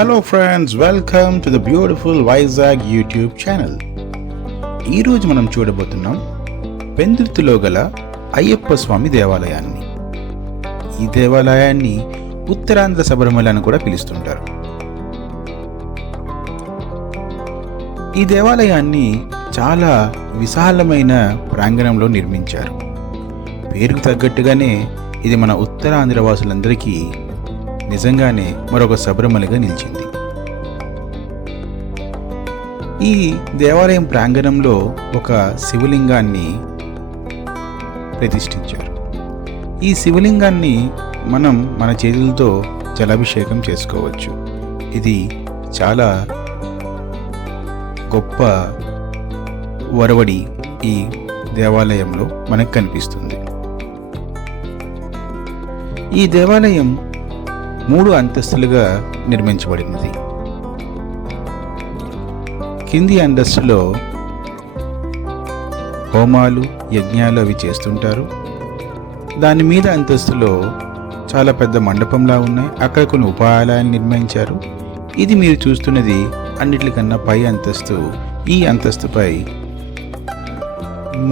Hello friends, welcome to the beautiful Vizag YouTube channel. ఈ రోజు మనం చూడబోతున్నాం పెందుర్తిలో గల అయ్యప్ప స్వామి దేవాలయాన్ని. ఈ దేవాలయాన్ని ఉత్తరాంధ్ర శబరిమల అని కూడా పిలుస్తుంటారు. ఈ దేవాలయాన్ని చాలా విశాలమైన ప్రాంగణంలో నిర్మించారు. పేరుకు తగ్గట్టుగానే ఇది మన ఉత్తరాంధ్ర వాసులందరికీ నిజంగానే మరొక శబరిమలగా నిలిచింది. ఈ దేవాలయం ప్రాంగణంలో ఒక శివలింగాన్ని ప్రతిష్ఠించారు. ఈ శివలింగాన్ని మనం మన చేతులతో జలాభిషేకం చేసుకోవచ్చు. ఇది చాలా గొప్ప వరవడి ఈ దేవాలయంలో మనకు కనిపిస్తుంది. ఈ దేవాలయం 3 అంతస్తులుగా నిర్మించబడినది. కింది అంతస్తులో హోమాలు, యజ్ఞాలు అవి చేస్తుంటారు. దాని మీద అంతస్తులో చాలా పెద్ద మండపంలా ఉన్నాయి. అక్కడ కొన్ని ఉపాలయాలు నిర్మించారు. ఇది మీరు చూస్తున్నది అన్నిటికన్నా పై అంతస్తు. ఈ అంతస్తుపై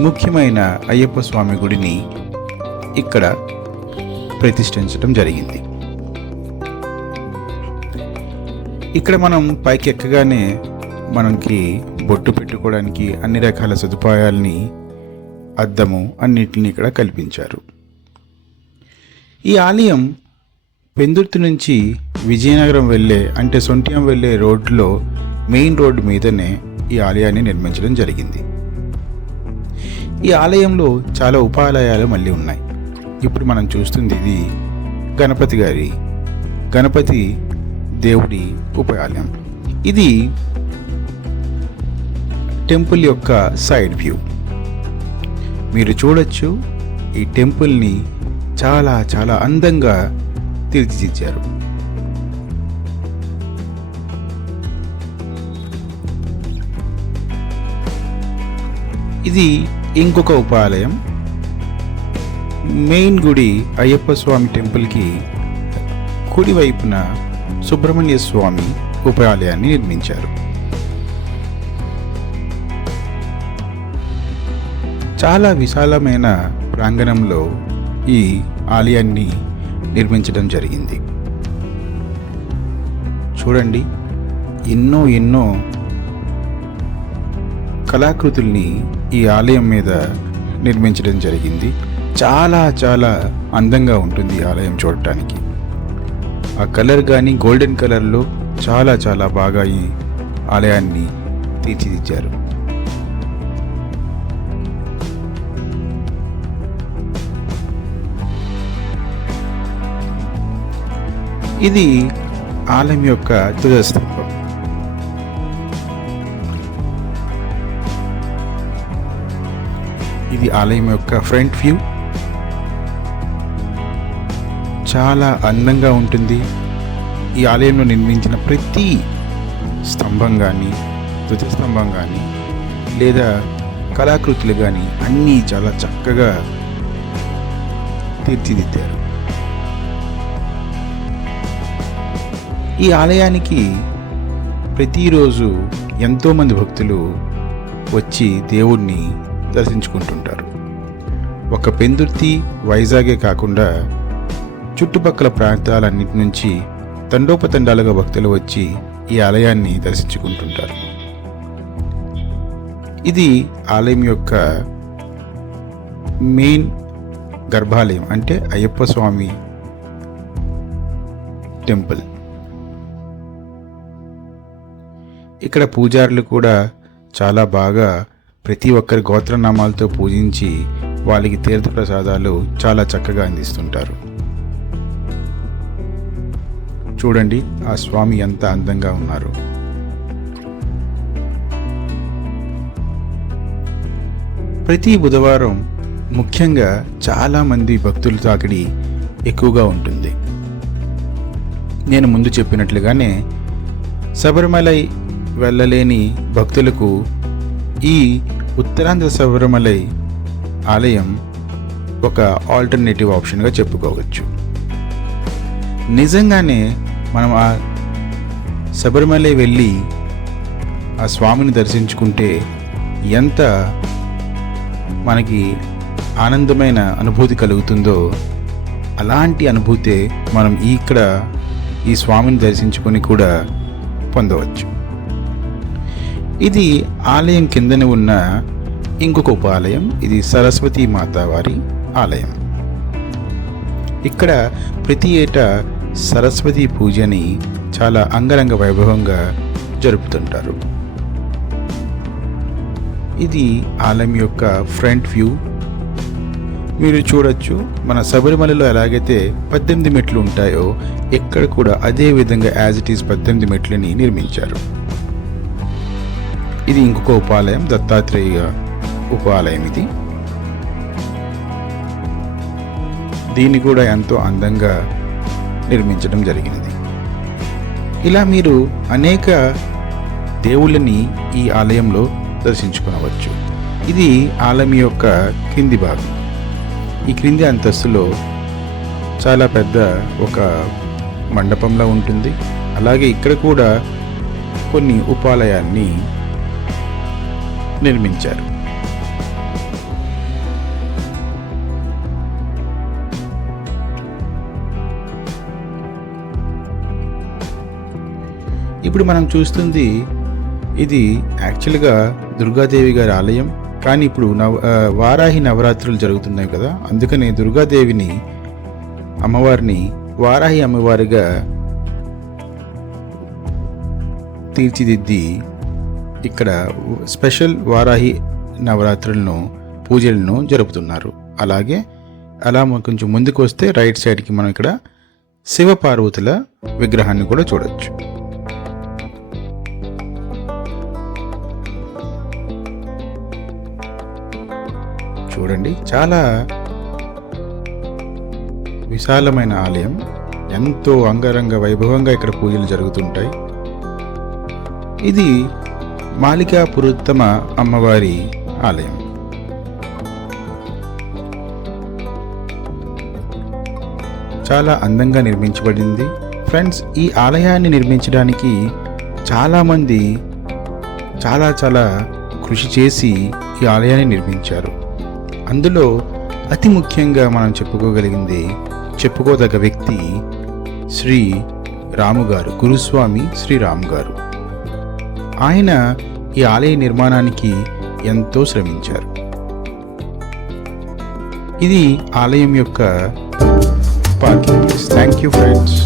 ముఖ్యమైన అయ్యప్ప స్వామి గుడిని ఇక్కడ ప్రతిష్ఠించడం జరిగింది. ఇక్కడ మనం పైకి ఎక్కగానే మనకి బొట్టు పెట్టుకోవడానికి అన్ని రకాల సదుపాయాలని, అద్దము అన్నిటిని ఇక్కడ కల్పించారు. ఈ ఆలయం పెందుర్తి నుంచి విజయనగరం వెళ్ళే అంటే సొంటియం వెళ్ళే రోడ్లో మెయిన్ రోడ్డు మీదనే ఈ ఆలయాన్ని నిర్మించడం జరిగింది. ఈ ఆలయంలో చాలా ఉపాలయాలు మళ్ళీ ఉన్నాయి. ఇప్పుడు మనం చూస్తుంది ఇది గణపతి దేవుడి ఉపాలయం. ఇది టెంపుల్ యొక్క సైడ్ వ్యూ. మీరు చూడొచ్చు, ఈ టెంపుల్ని చాలా చాలా అందంగా తీర్చిదిద్దారు. ఇది ఇంకొక ఉపాలయం. మెయిన్ గుడి అయ్యప్ప స్వామి టెంపుల్కి కుడి వైపున సుబ్రహ్మణ్య స్వామి ఉపాలయాన్ని నిర్మించారు. చాలా విశాలమైన ప్రాంగణంలో ఈ ఆలయాన్ని నిర్మించడం జరిగింది. చూడండి, ఎన్నో కళాకృతుల్ని ఈ ఆలయం మీద నిర్మించడం జరిగింది. చాలా చాలా అందంగా ఉంటుంది ఈ ఆలయం చూడటానికి. ఆ కలర్ కానీ గోల్డెన్ కలర్లో చాలా చాలా బాగా ఈ ఆలయాన్ని తీర్చిదిద్దారు. ఇది ఆలయం యొక్క ధ్వజస్తంభం. ఇది ఆలయం యొక్క ఫ్రంట్ వ్యూ. చాలా అందంగా ఉంటుంది. ఈ ఆలయంలో నిర్మించిన ప్రతి స్తంభం కానీ, ధ్వజస్తంభం కానీ, లేదా కళాకృతులు కానీ అన్నీ చాలా చక్కగా తీర్చిదిద్దారు. ఈ ఆలయానికి ప్రతిరోజు ఎంతోమంది భక్తులు వచ్చి దేవుణ్ణి దర్శించుకుంటుంటారు. ఒక పెందుర్తి, వైజాగే కాకుండా చుట్టుపక్కల ప్రాంతాలన్నిటి నుంచి తండోపతండాలుగా భక్తులు వచ్చి ఈ ఆలయాన్ని దర్శించుకుంటుంటారు. ఇది ఆలయం యొక్క మెయిన్ గర్భాలయం అంటే అయ్యప్ప స్వామి టెంపుల్. ఇక్కడ పూజారులు కూడా చాలా బాగా ప్రతి ఒక్కరి గోత్రనామాలతో పూజించి వాళ్ళకి తీర్థప్రసాదాలు చాలా చక్కగా అందిస్తుంటారు. చూడండి, ఆ స్వామి ఎంత అందంగా ఉన్నారు. ప్రతి బుధవారం ముఖ్యంగా చాలామంది భక్తుల తాకిడి ఎక్కువగా ఉంటుంది. నేను ముందు చెప్పినట్లుగానే శబరిమలై వెళ్ళలేని భక్తులకు ఈ ఉత్తరాంధ్ర శబరిమలై ఆలయం ఒక ఆల్టర్నేటివ్ ఆప్షన్గా చెప్పుకోవచ్చు. నిజంగానే మనం ఆ శబరిమల వెళ్ళి ఆ స్వామిని దర్శించుకుంటే ఎంత మనకి ఆనందమైన అనుభూతి కలుగుతుందో అలాంటి అనుభూతే మనం ఇక్కడ ఈ స్వామిని దర్శించుకొని కూడా పొందవచ్చు. ఇది ఆలయం కిందనే ఉన్న ఇంకొక ఉపాలయం. ఇది సరస్వతీ మాత వారి ఆలయం. ఇక్కడ ప్రతి ఏటా సరస్వతి పూజని చాలా అంగరంగ వైభవంగా జరుపుతుంటారు. ఇది ఆలయం యొక్క ఫ్రంట్ వ్యూ. మీరు చూడొచ్చు, మన శబరిమలలో ఎలాగైతే 18 మెట్లు ఉంటాయో ఇక్కడ కూడా అదే విధంగా యాజ్ ఇట్ ఈస్ 18 మెట్లని నిర్మించారు. ఇది ఇంకొక ఉపాలయం, దత్తాత్రేయ ఉపాలయం. దీన్ని కూడా ఎంతో అందంగా నిర్మించడం జరిగినది. ఇలా మీరు అనేక దేవుళ్ళని ఈ ఆలయంలో దర్శించుకోవచ్చు. ఇది ఆలయం యొక్క క్రింది భాగం. ఈ క్రింది అంతస్తులో చాలా పెద్ద ఒక మండపంలా ఉంటుంది. అలాగే ఇక్కడ కూడా కొన్ని ఉపాలయాన్ని నిర్మించారు. ఇప్పుడు మనం చూస్తుంది ఇది యాక్చువల్గా దుర్గాదేవి గారి ఆలయం. కానీ ఇప్పుడు వారాహి నవరాత్రులు జరుగుతున్నాయి కదా, అందుకని దుర్గాదేవిని అమ్మవారిని వారాహి అమ్మవారిగా తీర్చిదిద్ది ఇక్కడ స్పెషల్ వారాహి నవరాత్రులను పూజలను జరుపుతున్నారు. అలాగే అలా కొంచెం ముందుకు వస్తే రైట్ సైడ్కి మనం ఇక్కడ శివపార్వతుల విగ్రహాన్ని కూడా చూడొచ్చు. చూడండి, చాలా విశాలమైన ఆలయం. ఎంతో అంగరంగ వైభవంగా ఇక్కడ పూజలు జరుగుతుంటాయి. ఇది మాలికా పురుత్తమ అమ్మవారి ఆలయం. చాలా అందంగా నిర్మించబడింది. ఫ్రెండ్స్, ఈ ఆలయాన్ని నిర్మించడానికి చాలామంది చాలా కృషి చేసి ఈ ఆలయాన్ని నిర్మించారు. అందులో అతి ముఖ్యంగా మనం చెప్పుకోదగ్గ వ్యక్తి శ్రీ రాము గారు, గురుస్వామి శ్రీ రాము గారు. ఆయన ఈ ఆలయ నిర్మాణానికి ఎంతో శ్రమించారు. ఇది ఆలయం యొక్క parking place. Thank you friends.